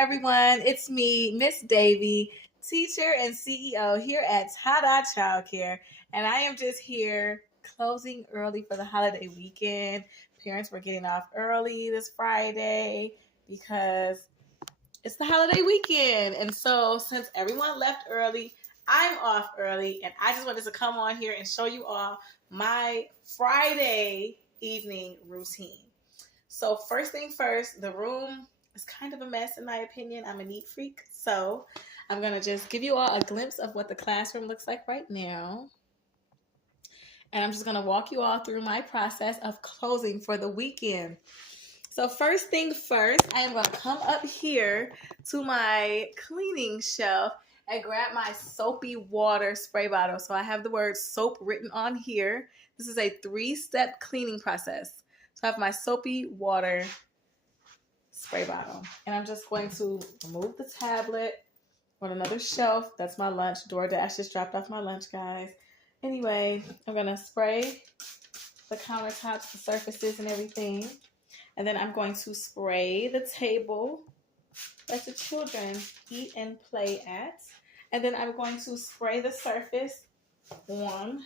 everyone. It's me, Miss Davy, teacher and CEO here at Childcare. And I am just here closing early for the holiday weekend. Parents were getting off early this Friday because it's the holiday weekend. And so since everyone left early, I'm off early. And I just wanted to come on here and show you all my Friday evening routine. So first thing first, the room is kind of a mess in my opinion. I'm a neat freak. So I'm going to just give you all a glimpse of what the classroom looks like right now. And I'm just going to walk you all through my process of closing for the weekend. So first thing first, I am going to come up here to my cleaning shelf and grab my soapy water spray bottle. So I have the word soap written on here. This is a 3-step cleaning process. So I have my soapy water spray bottle. And I'm just going to remove the tablet on another shelf. That's my lunch. DoorDash just dropped off my lunch, guys. Anyway, I'm going to spray the countertops, the surfaces, and everything. And then I'm going to spray the table that the children eat and play at. And then I'm going to spray the surface on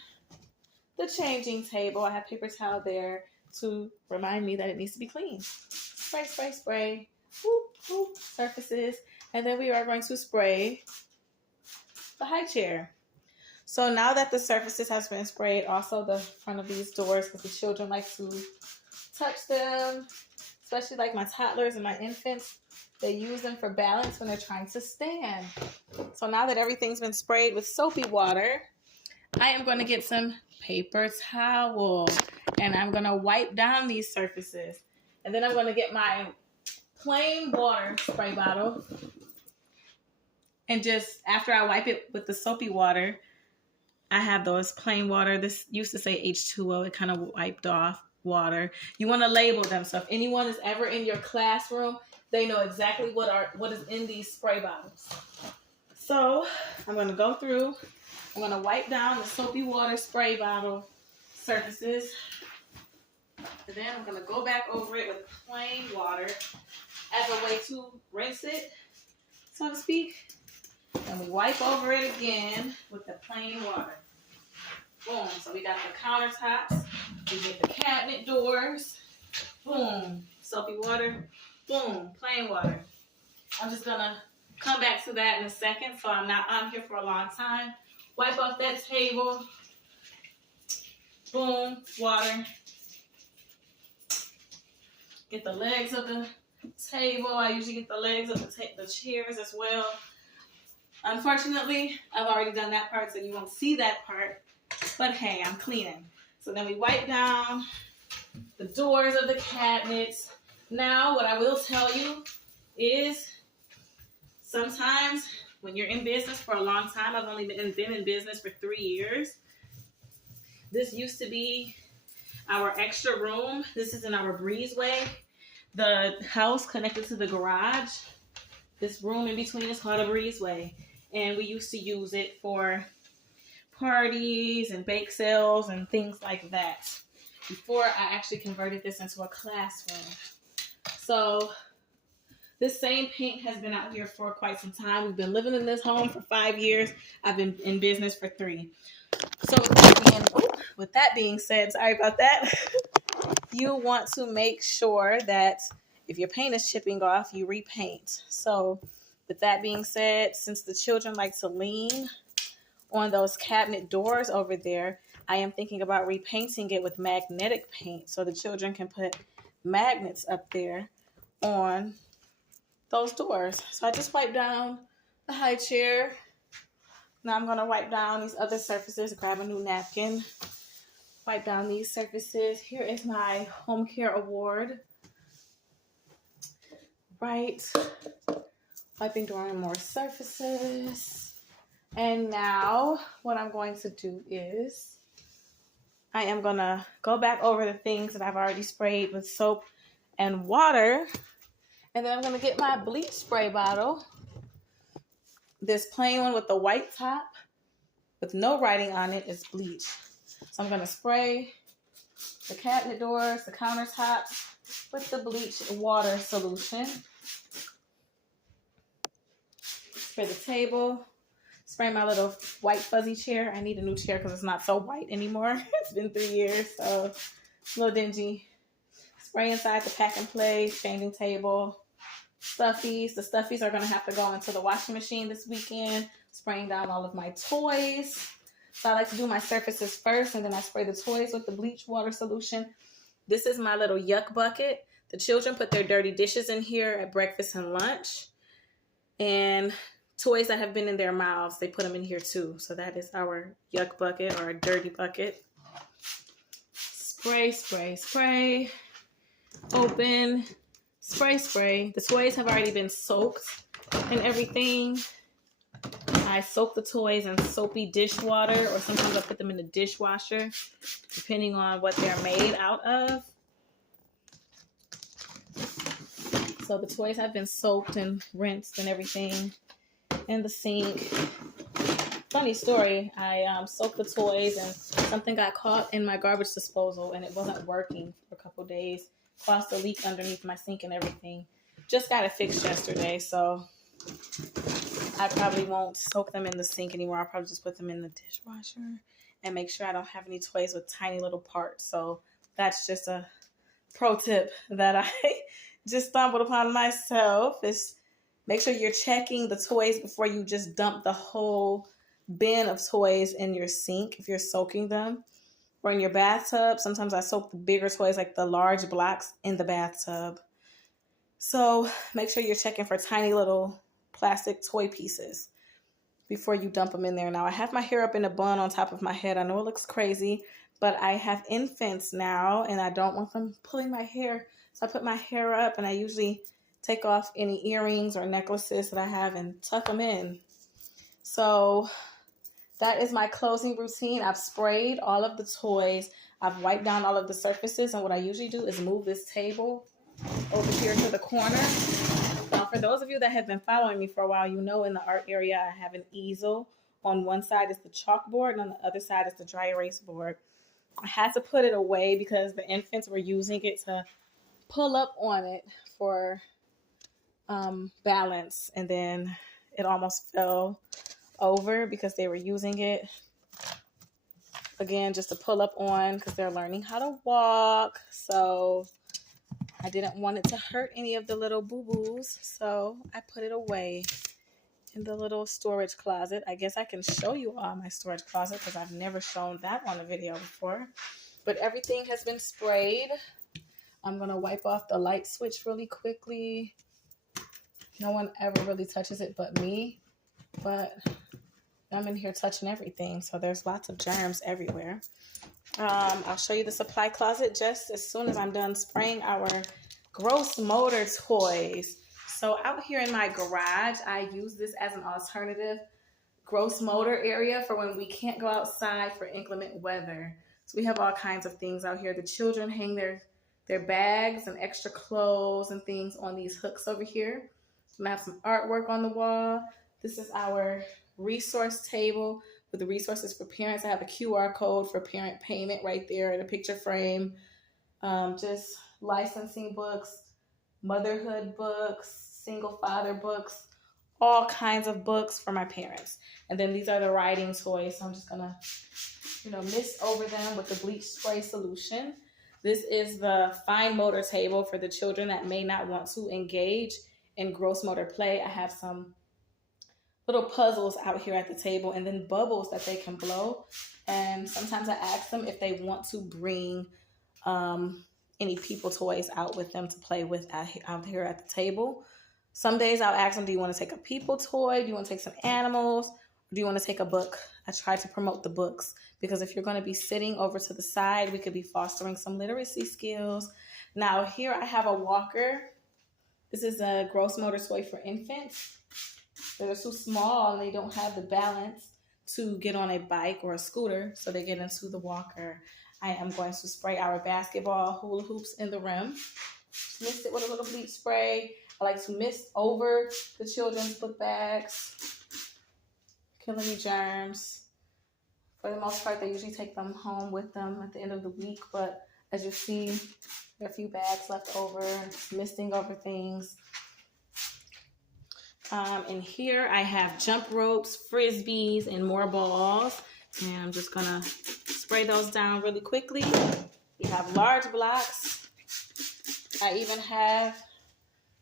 the changing table. I have paper towel there to remind me that it needs to be clean. Spray, spray, spray. Whoop, whoop, surfaces. And then we are going to spray the high chair. So now that the surfaces have been sprayed, also the front of these doors, because the children like to touch them, especially like my toddlers and my infants, they use them for balance when they're trying to stand. So now that everything's been sprayed with soapy water, I am going to get some paper towel and I'm going to wipe down these surfaces. And then I'm going to get my plain water spray bottle. And just after I wipe it with the soapy water, I have those plain water. This used to say H2O. It kind of wiped off water. You want to label them. So if anyone is ever in your classroom, they know exactly what is in these spray bottles. So I'm going to go through. I'm going to wipe down the soapy water spray bottle surfaces. And then I'm going to go back over it with plain water as a way to rinse it, so to speak. And we wipe over it again with the plain water. Boom. So we got the countertops. We get the cabinet doors. Boom. Soapy water. Boom. Plain water. I'm just going to come back to that in a second so I'm not on here for a long time. Wipe off that table. Boom. Water. Get the legs of the table. I usually get the legs of the chairs as well. Unfortunately, I've already done that part, so you won't see that part. But hey, I'm cleaning. So then we wipe down the doors of the cabinets. Now, what I will tell you is sometimes when you're in business for a long time, I've only been in business for 3 years. This used to be our extra room. This is in our breezeway. The house connected to the garage. This room in between is called a breezeway. And we used to use it for parties and bake sales and things like that before I actually converted this into a classroom. So this same paint has been out here for quite some time. We've been living in this home for 5 years. I've been in business for 3. So with that being said, sorry about that. You want to make sure that if your paint is chipping off, you repaint. So with that being said, since the children like to lean on those cabinet doors over there, I am thinking about repainting it with magnetic paint so the children can put magnets up there on those doors. So I just wiped down the high chair. Now I'm going to wipe down these other surfaces, grab a new napkin, wipe down these surfaces. Here is my home care award. Right. Wiping down more surfaces. And now what I'm going to do is I am going to go back over the things that I've already sprayed with soap and water. And then I'm going to get my bleach spray bottle. This plain one with the white top with no writing on it is bleach. So I'm going to spray the cabinet doors, the countertops with the bleach water solution. for the table. Spray my little white fuzzy chair. I need a new chair because it's not so white anymore. It's been 3 years, so it's a little dingy. Spray inside the pack and play, changing table. Stuffies. The stuffies are going to have to go into the washing machine this weekend. Spraying down all of my toys. So I like to do my surfaces first, and then I spray the toys with the bleach water solution. This is my little yuck bucket. The children put their dirty dishes in here at breakfast and lunch. And toys that have been in their mouths, they put them in here too. So that is our yuck bucket, or a dirty bucket. Spray, spray, spray. Open. Spray, spray. The toys have already been soaked and everything. I soak the toys in soapy dishwater, or sometimes I put them in the dishwasher, depending on what they're made out of. So the toys have been soaked and rinsed and everything in the sink. Funny story, I soaked the toys and something got caught in my garbage disposal and it wasn't working for a couple days. Caused a leak underneath my sink and everything. Just got it fixed yesterday, so I probably won't soak them in the sink anymore. I'll probably just put them in the dishwasher and make sure I don't have any toys with tiny little parts. So that's just a pro tip that I just stumbled upon myself, is make sure you're checking the toys before you just dump the whole bin of toys in your sink if you're soaking them. Or in your bathtub. Sometimes I soak the bigger toys, like the large blocks, in the bathtub. So make sure you're checking for tiny little plastic toy pieces before you dump them in there. Now I have my hair up in a bun on top of my head. I know it looks crazy, but I have infants now and I don't want them pulling my hair. So I put my hair up and I usually take off any earrings or necklaces that I have and tuck them in. So that is my closing routine. I've sprayed all of the toys. I've wiped down all of the surfaces. And what I usually do is move this table over here to the corner. Now, for those of you that have been following me for a while, you know in the art area, I have an easel. On one side is the chalkboard and on the other side is the dry erase board. I had to put it away because the infants were using it to pull up on it for balance. And then it almost fell over because they were using it again just to pull up on, because they're learning how to walk. So I didn't want it to hurt any of the little boo-boos, so I put it away in the little storage closet. I guess I can show you all my storage closet because I've never shown that on a video before. But everything has been sprayed. I'm gonna wipe off the light switch really quickly. No one ever really touches it but me, but I'm in here touching everything, so there's lots of germs everywhere. I'll show you the supply closet just as soon as I'm done spraying our gross motor toys. So out here in my garage, I use this as an alternative gross motor area for when we can't go outside for inclement weather. So we have all kinds of things out here. The children hang their bags and extra clothes and things on these hooks over here. I have some artwork on the wall. This is our resource table with the resources for parents. I have a QR code for parent payment right there in a picture frame. Just licensing books, motherhood books, single father books, all kinds of books for my parents. And then these are the writing toys. So I'm just gonna, mist over them with the bleach spray solution. This is the fine motor table for the children that may not want to engage in gross motor play. I have some little puzzles out here at the table and then bubbles that they can blow. And sometimes I ask them if they want to bring any people toys out with them to play with out here at the table. Some days I'll ask them, do you want to take a people toy? Do you want to take some animals? Or do you want to take a book? I try to promote the books because if you're going to be sitting over to the side, we could be fostering some literacy skills. Now here I have a walker. This is a gross motor toy for infants. They're too small and they don't have the balance to get on a bike or a scooter, so they get into the walker. I am going to spray our basketball hula hoops in the rim. Mist it with a little bleach spray. I like to mist over the children's book bags, kill any germs. For the most part, they usually take them home with them at the end of the week, but as you see, there are a few bags left over, misting over things. And here I have jump ropes, frisbees, and more balls. And I'm just gonna spray those down really quickly. We have large blocks. I even have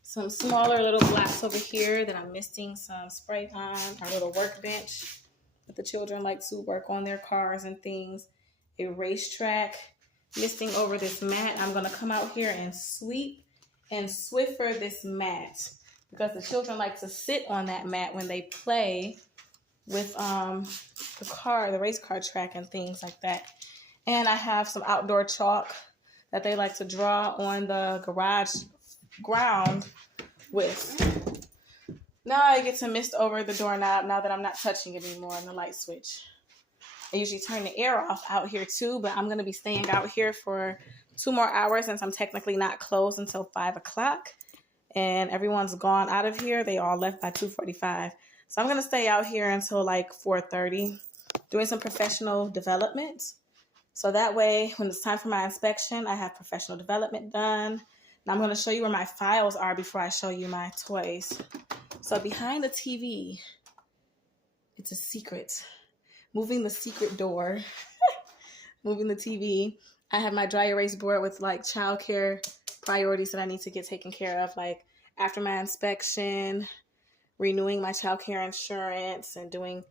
some smaller little blocks over here that I'm misting some spray on. Our little workbench that the children like to work on their cars and things. A racetrack. Misting over this mat. I'm gonna come out here and sweep and Swiffer this mat because the children like to sit on that mat when they play with the race car track and things like that. And I have some outdoor chalk that they like to draw on the garage ground with. Now I get to mist over the doorknob now that I'm not touching it anymore on the light switch. I usually turn the air off out here too, but I'm going to be staying out here for 2 more hours since I'm technically not closed until 5 o'clock. And everyone's gone out of here. They all left by 2:45. So I'm going to stay out here until like 4:30 doing some professional development. So that way, when it's time for my inspection, I have professional development done. Now I'm going to show you where my files are before I show you my toys. So behind the TV, it's a secret. Moving the secret door, moving the TV. I have my dry erase board with like childcare priorities that I need to get taken care of, like after my inspection, renewing my childcare insurance, and doing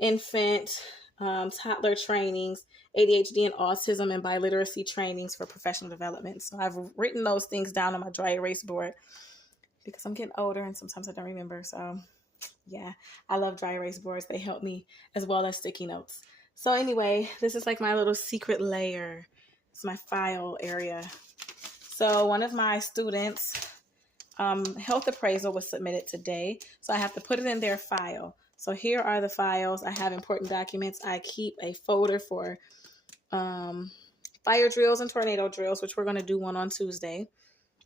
infant, toddler trainings, ADHD and autism, and biliteracy trainings for professional development. So I've written those things down on my dry erase board because I'm getting older and sometimes I don't remember. So yeah, I love dry erase boards. They help me as well as sticky notes. So anyway, this is like my little secret layer. It's my file area. So one of my students' health appraisal was submitted today. So I have to put it in their file. So here are the files. I have important documents. I keep a folder for fire drills and tornado drills, which we're going to do one on Tuesday.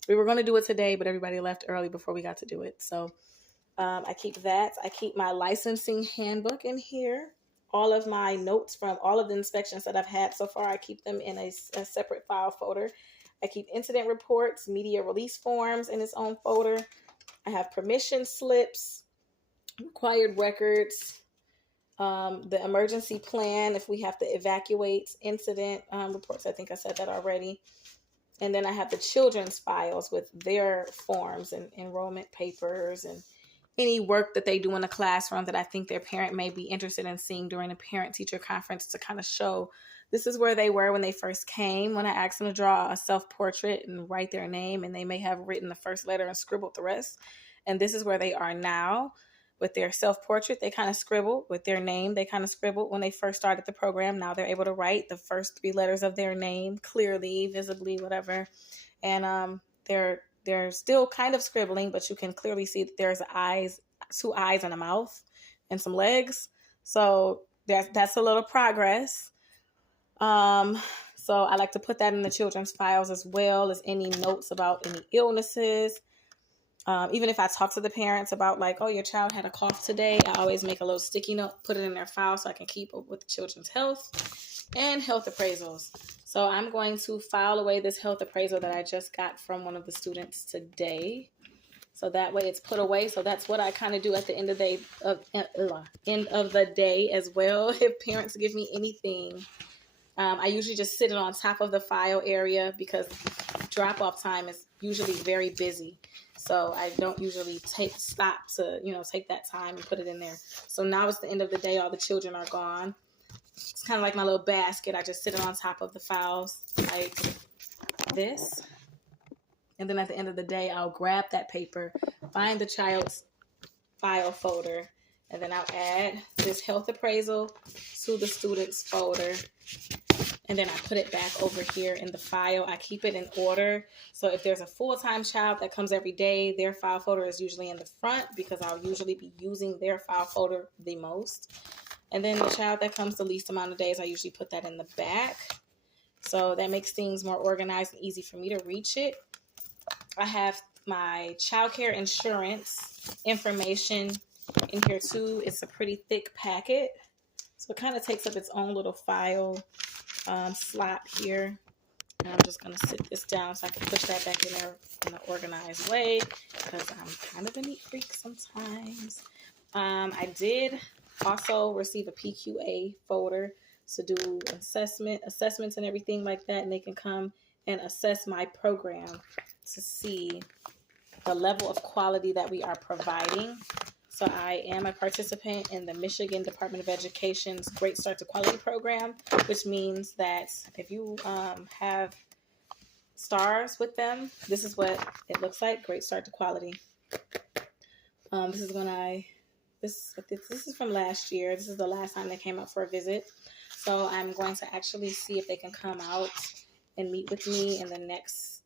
We were going to do it today, but everybody left early before we got to do it. So I keep that. I keep my licensing handbook in here. All of my notes from all of the inspections that I've had so far, I keep them in a separate file folder. I keep incident reports, media release forms in its own folder. I have permission slips, required records, the emergency plan if we have to evacuate, incident reports. I think I said that already. And then I have the children's files with their forms and enrollment papers and any work that they do in the classroom that I think their parent may be interested in seeing during a parent-teacher conference to kind of show this is where they were when they first came. When I asked them to draw a self-portrait and write their name, and they may have written the first letter and scribbled the rest. And this is where they are now with their self-portrait. They kind of scribbled with their name. They kind of scribbled when they first started the program. Now they're able to write the first 3 letters of their name clearly, visibly, whatever. And they're still kind of scribbling, but you can clearly see that there's 2 eyes and a mouth and some legs. So that's a little progress. So I like to put that in the children's files as well as any notes about any illnesses. Even if I talk to the parents about like, oh, your child had a cough today, I always make a little sticky note, put it in their file so I can keep up with the children's health and health appraisals. So I'm going to file away this health appraisal that I just got from one of the students today. So that way it's put away. So that's what I kind of do at the end of the day as well. If parents give me anything, I usually just sit it on top of the file area because drop-off time is usually very busy. So I don't usually stop to, take that time and put it in there. So now it's the end of the day. All the children are gone. It's kind of like my little basket. I just sit it on top of the files like this. And then at the end of the day, I'll grab that paper, find the child's file folder, and then I'll add this health appraisal to the student's folder. And then I put it back over here in the file. I keep it in order. So if there's a full-time child that comes every day, their file folder is usually in the front because I'll usually be using their file folder the most. And then the child that comes the least amount of days, I usually put that in the back. So that makes things more organized and easy for me to reach it. I have my childcare insurance information in here too. It's a pretty thick packet. So it kind of takes up its own little file slot here. And I'm just going to sit this down so I can push that back in there in an organized way because I'm kind of a neat freak sometimes. I did also receive a PQA folder to do assessments and everything like that. And they can come and assess my program to see the level of quality that we are providing. So I am a participant in the Michigan Department of Education's Great Start to Quality program, which means that if you have stars with them, this is what it looks like, Great Start to Quality. This is when this is from last year. This is the last time they came out for a visit. So I'm going to actually see if they can come out and meet with me in the next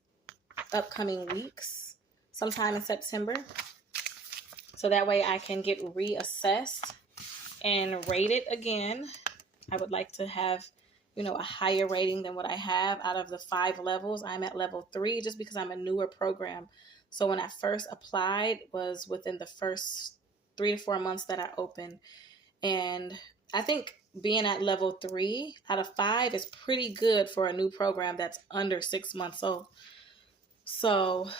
upcoming weeks, sometime in September. So that way I can get reassessed and rated again. I would like to have, a higher rating than what I have. Out of the 5 levels, I'm at level 3 just because I'm a newer program. So when I first applied was within the first 3 to 4 months that I opened. And I think being at level 3 out of 5 is pretty good for a new program that's under 6 months old. So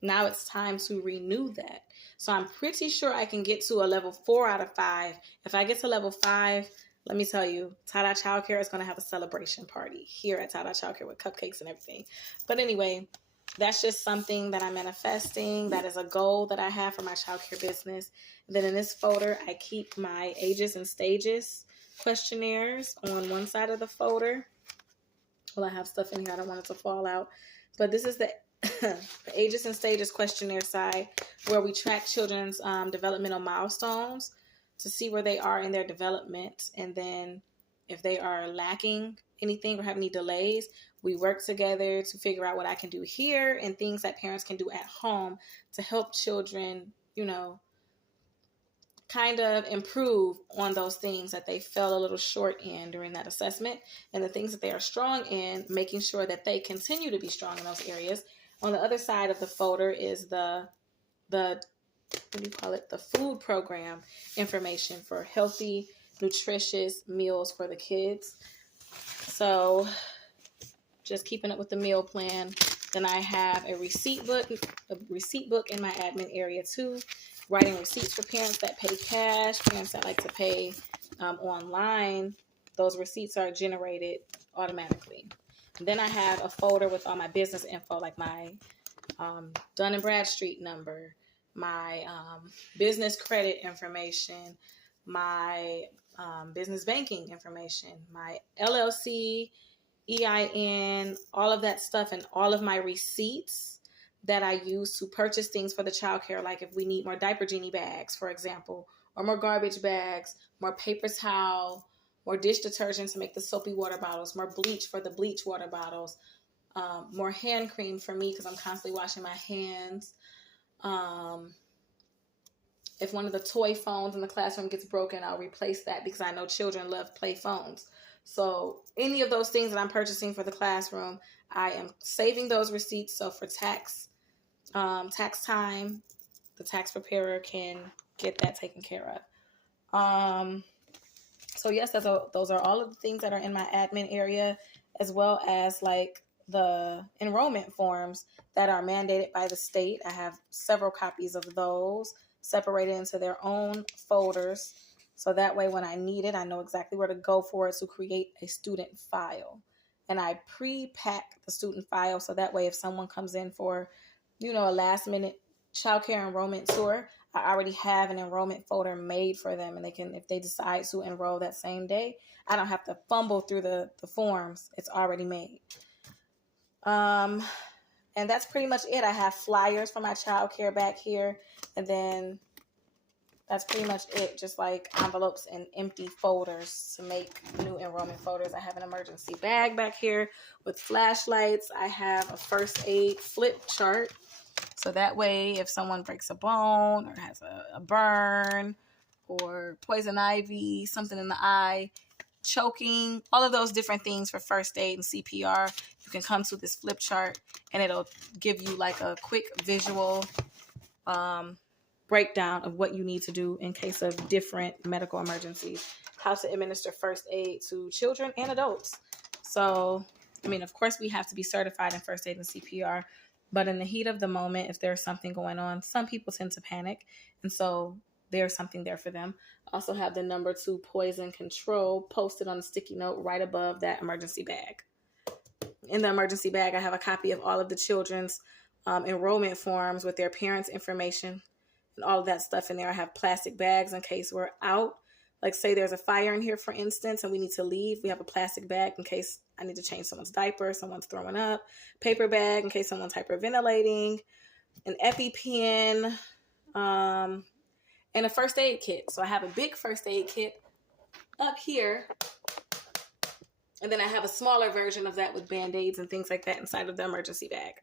now it's time to renew that. So I'm pretty sure I can get to a level 4 out of 5. If I get to level 5, let me tell you, Tada Childcare is going to have a celebration party here at Tada Childcare with cupcakes and everything. But anyway, that's just something that I'm manifesting. That is a goal that I have for my childcare business. And then in this folder, I keep my ages and stages questionnaires on one side of the folder. Well, I have stuff in here. I don't want it to fall out. But this is the the ages and stages questionnaire side where we track children's developmental milestones to see where they are in their development. And then if they are lacking anything or have any delays, we work together to figure out what I can do here and things that parents can do at home to help children, kind of improve on those things that they fell a little short in during that assessment, and the things that they are strong in, making sure that they continue to be strong in those areas. On the other side of the folder is the what do you call it? The food program information for healthy, nutritious meals for the kids. So just keeping up with the meal plan. Then I have a receipt book in my admin area too. Writing receipts for parents that pay cash, parents that like to pay online. Those receipts are generated automatically. And then I have a folder with all my business info, like my Dun & Bradstreet number, my business credit information, my business banking information, my LLC, EIN, all of that stuff, and all of my receipts that I use to purchase things for the childcare, like if we need more diaper genie bags, for example, or more garbage bags, more paper towel, more dish detergent to make the soapy water bottles, more bleach for the bleach water bottles, more hand cream for me because I'm constantly washing my hands. If one of the toy phones in the classroom gets broken, I'll replace that because I know children love play phones. So any of those things that I'm purchasing for the classroom, I am saving those receipts. So for tax time, the tax preparer can get that taken care of. So yes, those are all of the things that are in my admin area, as well as like the enrollment forms that are mandated by the state. I have several copies of those separated into their own folders. So that way when I need it, I know exactly where to go for it to create a student file. And I pre-pack the student file so that way if someone comes in for, a last minute childcare enrollment tour, I already have an enrollment folder made for them, and they can, if they decide to enroll that same day, I don't have to fumble through the forms. It's already made. And that's pretty much it. I have flyers for my childcare back here, and then that's pretty much it. Just like envelopes and empty folders to make new enrollment folders. I have an emergency bag back here with flashlights. I have a first aid flip chart. So that way, if someone breaks a bone or has a burn or poison ivy, something in the eye, choking, all of those different things for first aid and CPR, you can come to this flip chart and it'll give you like a quick visual breakdown of what you need to do in case of different medical emergencies, how to administer first aid to children and adults. So I mean, of course, we have to be certified in first aid and CPR, but in the heat of the moment, if there's something going on, some people tend to panic. And so there's something there for them. I also have the number 2 poison control posted on a sticky note right above that emergency bag. In the emergency bag, I have a copy of all of the children's enrollment forms with their parents' information and all of that stuff in there. I have plastic bags in case we're out. Like, say there's a fire in here, for instance, and we need to leave. We have a plastic bag in case I need to change someone's diaper, someone's throwing up. Paper bag in case someone's hyperventilating. An EpiPen, and a first aid kit. So I have a big first aid kit up here. And then I have a smaller version of that with Band-Aids and things like that inside of the emergency bag.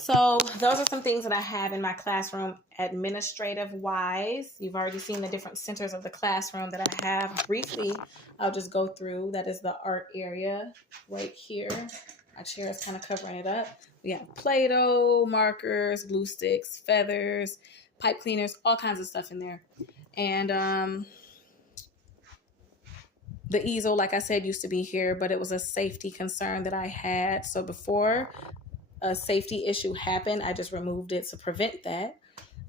So those are some things that I have in my classroom administrative-wise. You've already seen the different centers of the classroom that I have. Briefly, I'll just go through. That is the art area right here. My chair is kind of covering it up. We have Play-Doh, markers, glue sticks, feathers, pipe cleaners, all kinds of stuff in there. And the easel, like I said, used to be here, but it was a safety concern that I had. So before a safety issue happened, I just removed it to prevent that.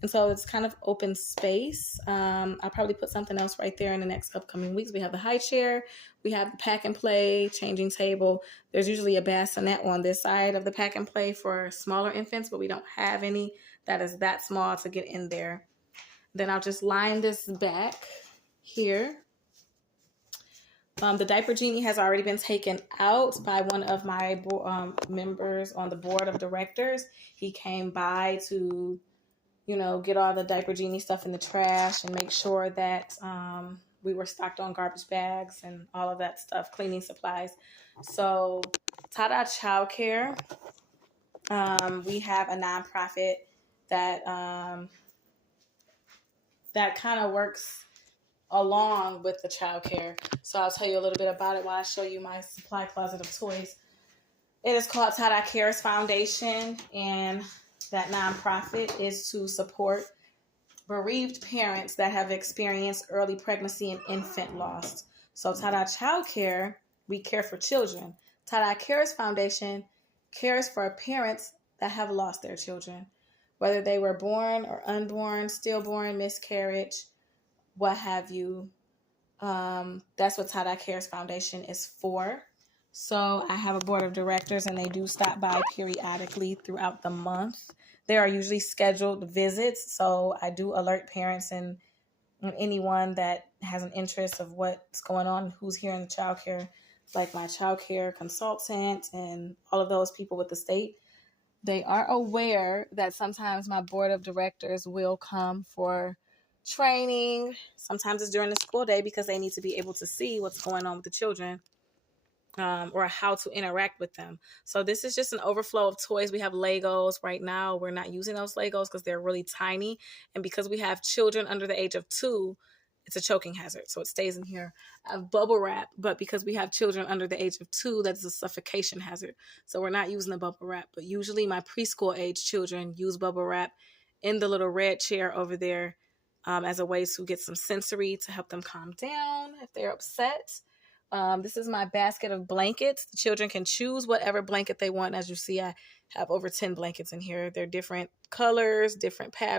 And so it's kind of open space. I'll probably put something else right there in the next upcoming weeks. We have the high chair. We have the pack and play, changing table. There's usually a bassinet on this side of the pack and play for smaller infants, but we don't have any that is that small to get in there. Then I'll just line this back here. The diaper genie has already been taken out by one of my members on the board of directors. He came by to, get all the diaper genie stuff in the trash and make sure that we were stocked on garbage bags and all of that stuff, cleaning supplies. So Tada Childcare, we have a nonprofit that kind of works along with the child care. So I'll tell you a little bit about it while I show you my supply closet of toys. It is called Tada Cares Foundation, and that nonprofit is to support bereaved parents that have experienced early pregnancy and infant loss. So Tada Child Care, we care for children. Tada Cares Foundation cares for parents that have lost their children, whether they were born or unborn, stillborn, miscarriage, what have you. That's what Tada Cares Foundation is for. So I have a board of directors, and they do stop by periodically throughout the month. There are usually scheduled visits, so I do alert parents and anyone that has an interest of what's going on, who's here in the child care, like my child care consultant and all of those people with the state. They are aware that sometimes my board of directors will come for training. Sometimes it's during the school day because they need to be able to see what's going on with the children, or how to interact with them. So this is just an overflow of toys. We have Legos right now. We're not using those Legos because they're really tiny. And because we have children under the age of 2, it's a choking hazard. So it stays in here. I have bubble wrap, but because we have children under the age of 2, that's a suffocation hazard. So we're not using the bubble wrap. But usually my preschool age children use bubble wrap in the little red chair over there, as a way to get some sensory to help them calm down if they're upset. This is my basket of blankets. The children can choose whatever blanket they want. As you see, I have over 10 blankets in here. They're different colors, different patterns.